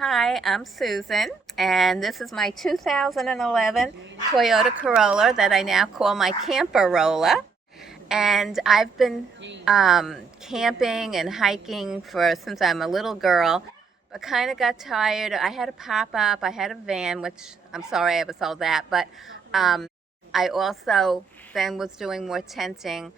Hi, I'm Susan, and this is my 2011 Toyota Corolla that I now call my Camperolla. And I've been camping and hiking since I'm a little girl, but kind of got tired. I had a pop-up, I had a van, which I'm sorry I ever sold that, but I also then was doing more tenting.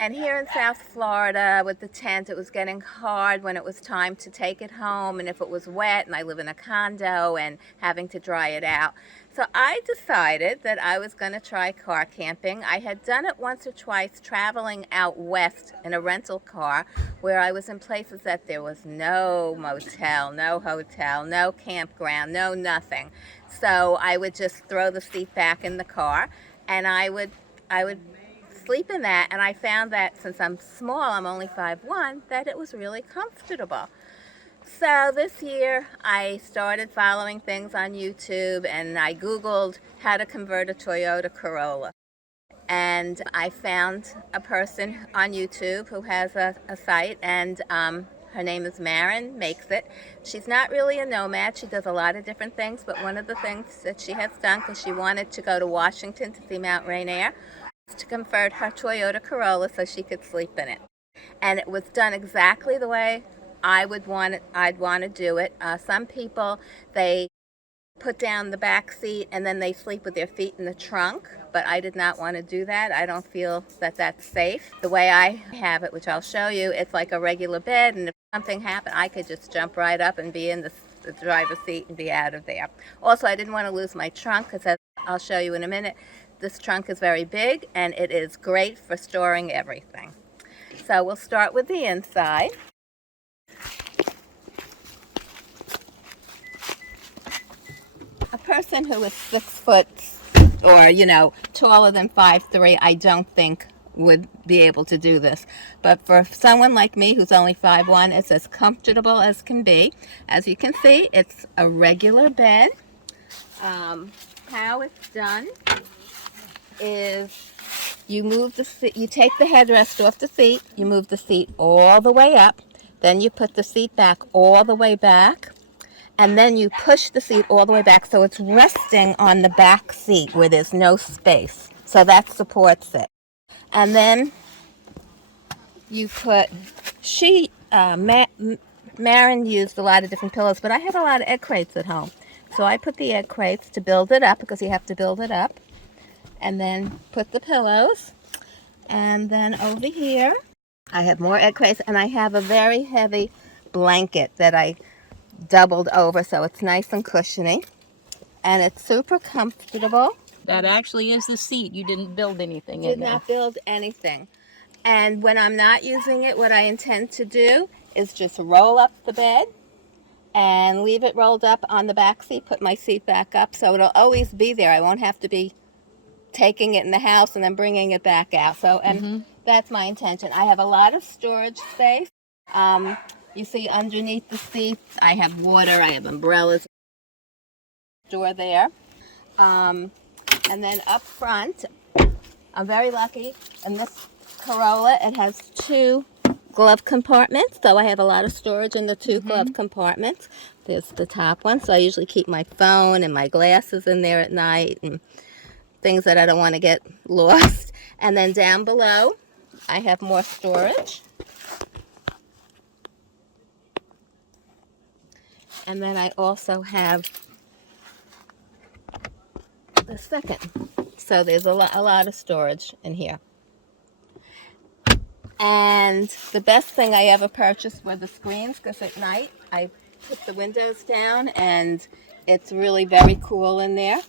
And here in South Florida with the tent, it was getting hard when it was time to take it home, and if it was wet, and I live in a condo, and having to dry it out. So I decided that I was going to try car camping. I had done it once or twice traveling out west in a rental car where I was in places that there was no motel, no hotel, no campground, no nothing. So I would just throw the seat back in the car, and I would sleep in that, and I found that since I'm small, I'm only 5'1", that it was really comfortable. So this year I started following things on YouTube, and I Googled how to convert a Toyota Corolla. And I found a person on YouTube who has a site, and her name is Maren Makes It. She's not really a nomad. She does a lot of different things, but one of the things that she has done, because she wanted to go to Washington to see Mount Rainier, to convert her Toyota Corolla so she could sleep in it. And it was done exactly the way I'd want to do it. Some people, they put down the back seat and then they sleep with their feet in the trunk, but I did not want to do that. I don't feel that that's safe. The way I have it, which I'll show you, it's like a regular bed, and if something happened, I could just jump right up and be in the driver's seat and be out of there. Also, I didn't want to lose my trunk, because as I'll show you in a minute, this trunk is very big and it is great for storing everything. So we'll start with the inside. A person who is 6 foot or, taller than 5'3", I don't think would be able to do this. But for someone like me who's only 5'1", it's as comfortable as can be. As you can see, it's a regular bed. How it's done is you move the seat, you take the headrest off the seat, you move the seat all the way up, then you put the seat back all the way back, and then you push the seat all the way back so it's resting on the back seat where there's no space. So that supports it. And then you put, Maren used a lot of different pillows, but I had a lot of egg crates at home. So I put the egg crates to build it up, because you have to build it up. And then put the pillows. And then over here, I have more egg crates, and I have a very heavy blanket that I doubled over so it's nice and cushiony. And it's super comfortable. That actually is the seat. You didn't build anything in Did there. not build anything. And when I'm not using it, what I intend to do is just roll up the bed and leave it rolled up on the back seat, put my seat back up, so it'll always be there. I won't have to be taking it in the house and then bringing it back out. So, and that's my intention. I have a lot of storage space. You see underneath the seats, I have water, I have umbrellas, store there. And then up front, I'm very lucky. In this Corolla, it has 2 glove compartments, so I have a lot of storage in the 2 glove compartments. There's the top one, so I usually keep my phone and my glasses in there at night, and things that I don't want to get lost. And then down below, I have more storage. And then I also have the second. So there's a lot of storage in here. And the best thing I ever purchased were the screens, because at night I put the windows down and it's really very cool in there.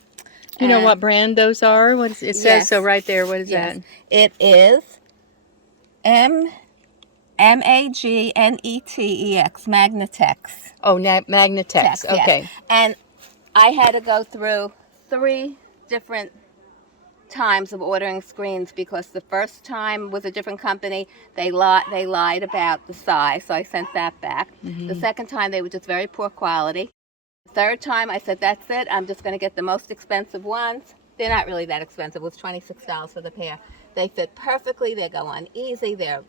You know what brand those are? What is, it says Yes. so right there. What is that? It is Magnetex, Magnetex. Oh, Magnetex. Okay. Yes. And I had to go through 3 different times of ordering screens, because the first time was a different company. They lied about the size, so I sent that back. The second time they were just very poor quality. The third time I said, that's it, I'm just going to get the most expensive ones. They're not really that expensive. It was $26 for the pair. They fit perfectly, they go on easy, they're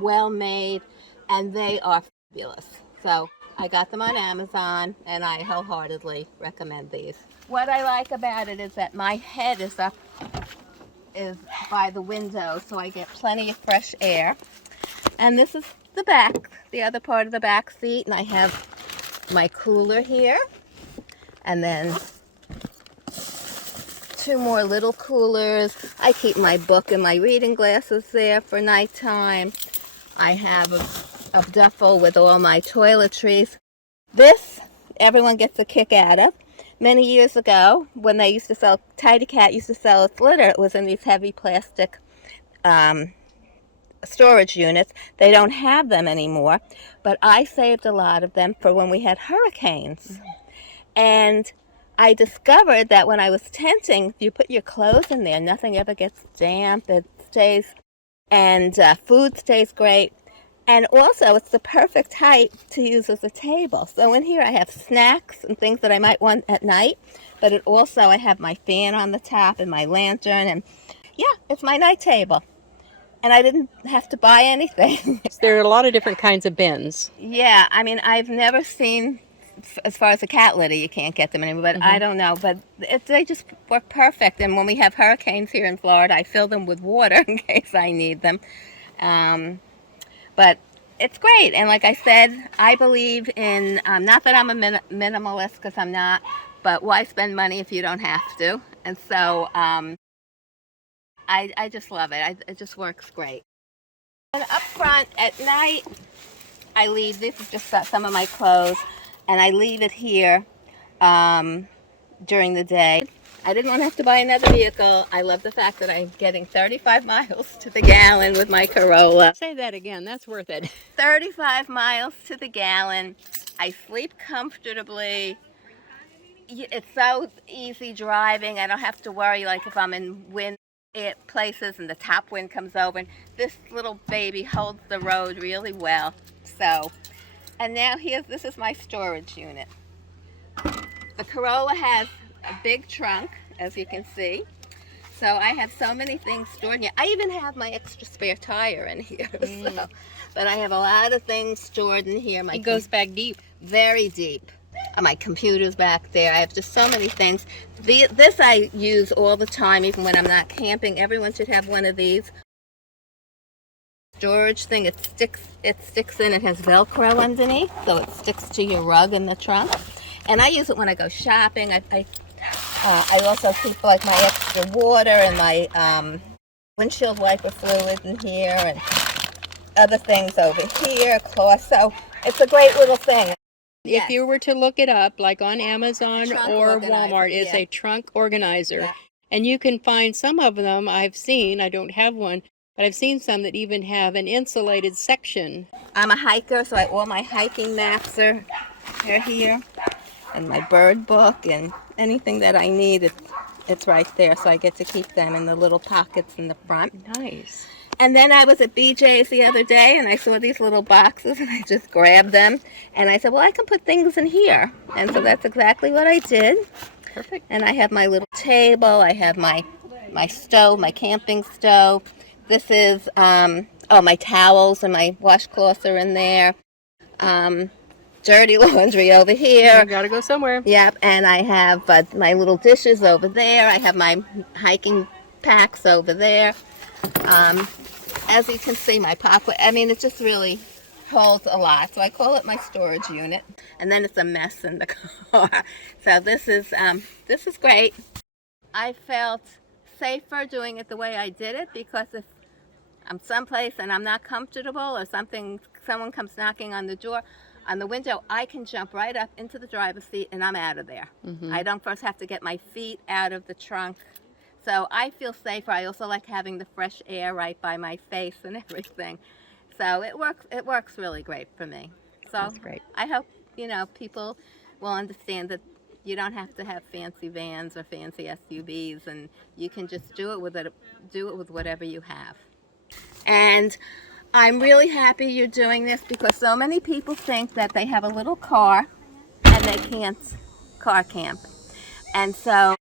well made, and they are fabulous. So I got them on Amazon, and I wholeheartedly recommend these. What I like about it is that my head is by the window, so I get plenty of fresh air. And this is the back, the other part of the back seat, and I have my cooler here, and then two more little coolers. I keep my book and my reading glasses there for nighttime. I have a duffel with all my toiletries. This, everyone gets a kick out of. Many years ago, when they used to sell, Tidy Cat used to sell its litter, it was in these heavy plastic storage units. They don't have them anymore, but I saved a lot of them for when we had hurricanes. And I discovered that when I was tenting, if you put your clothes in there, nothing ever gets damp. It stays, and food stays great. And also, it's the perfect height to use as a table. So in here I have snacks and things that I might want at night, but I have my fan on the top and my lantern, and yeah, it's my night table. And I didn't have to buy anything. There are a lot of different kinds of bins. Yeah, I mean, I've never seen, as far as a cat litter, you can't get them anymore, but I don't know. But they just work perfect. And when we have hurricanes here in Florida, I fill them with water in case I need them. But it's great. And like I said, I believe in, not that I'm a minimalist, because I'm not, but why spend money if you don't have to? And so I just love it. It just works great. And up front at night, I leave, this is just some of my clothes, and I leave it here during the day. I didn't want to have to buy another vehicle. I love the fact that I'm getting 35 miles to the gallon with my Corolla. Say that again, that's worth it. 35 miles to the gallon. I sleep comfortably. It's so easy driving. I don't have to worry like if I'm in wind places and the top wind comes over. And this little baby holds the road really well. So, and now this is my storage unit. The Corolla has a big trunk, as you can see. So I have so many things stored in here. I even have my extra spare tire in here. So, but I have a lot of things stored in here. It goes back deep. Very deep. My computer's back there. I have just so many things. This I use all the time, even when I'm not camping. Everyone should have one of these. Storage thing, it sticks in. It has Velcro underneath, so it sticks to your rug in the trunk. And I use it when I go shopping. I also keep like my extra water and my windshield wiper fluid in here, and other things over here, cloth. So it's a great little thing. If you were to look it up, like on Amazon or organizer, Walmart, it's a trunk organizer. Yeah. And you can find some of them I've seen, I don't have one, but I've seen some that even have an insulated section. I'm a hiker, so all my hiking maps are here, and my bird book, and anything that I need, it's right there. So I get to keep them in the little pockets in the front. Nice. And then I was at BJ's the other day, and I saw these little boxes, and I just grabbed them. And I said, well, I can put things in here. And so that's exactly what I did. Perfect. And I have my little table. I have my stove, my camping stove. This is, my towels and my washcloths are in there. Dirty laundry over here. You gotta go somewhere. Yep, and I have my little dishes over there. I have my hiking packs over there. As you can see, my pocket, it just really holds a lot. So I call it my storage unit. And then it's a mess in the car. So this is great. I felt safer doing it the way I did it, because if I'm someplace and I'm not comfortable, or someone comes knocking on the door, on the window, I can jump right up into the driver's seat and I'm out of there. I don't first have to get my feet out of the trunk. So I feel safer. I also like having the fresh air right by my face and everything. So it works really great for me. So That's great. I hope, people will understand that you don't have to have fancy vans or fancy SUVs, and you can just do it with whatever you have. And I'm really happy you're doing this, because so many people think that they have a little car and they can't car camp. And so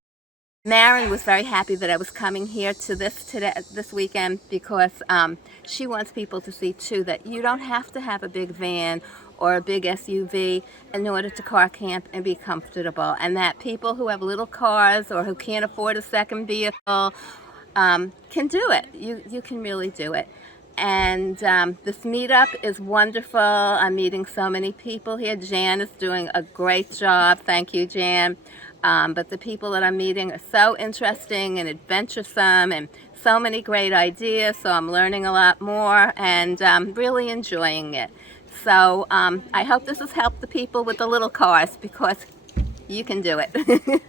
Maren was very happy that I was coming here to this weekend, because she wants people to see too that you don't have to have a big van or a big SUV in order to car camp and be comfortable, and that people who have little cars or who can't afford a second vehicle can do it. You can really do it. And this meetup is wonderful. I'm meeting so many people here. Jan is doing a great job. Thank you, Jan. But the people that I'm meeting are so interesting and adventuresome and so many great ideas. So I'm learning a lot more and really enjoying it. So I hope this has helped the people with the little cars, because you can do it.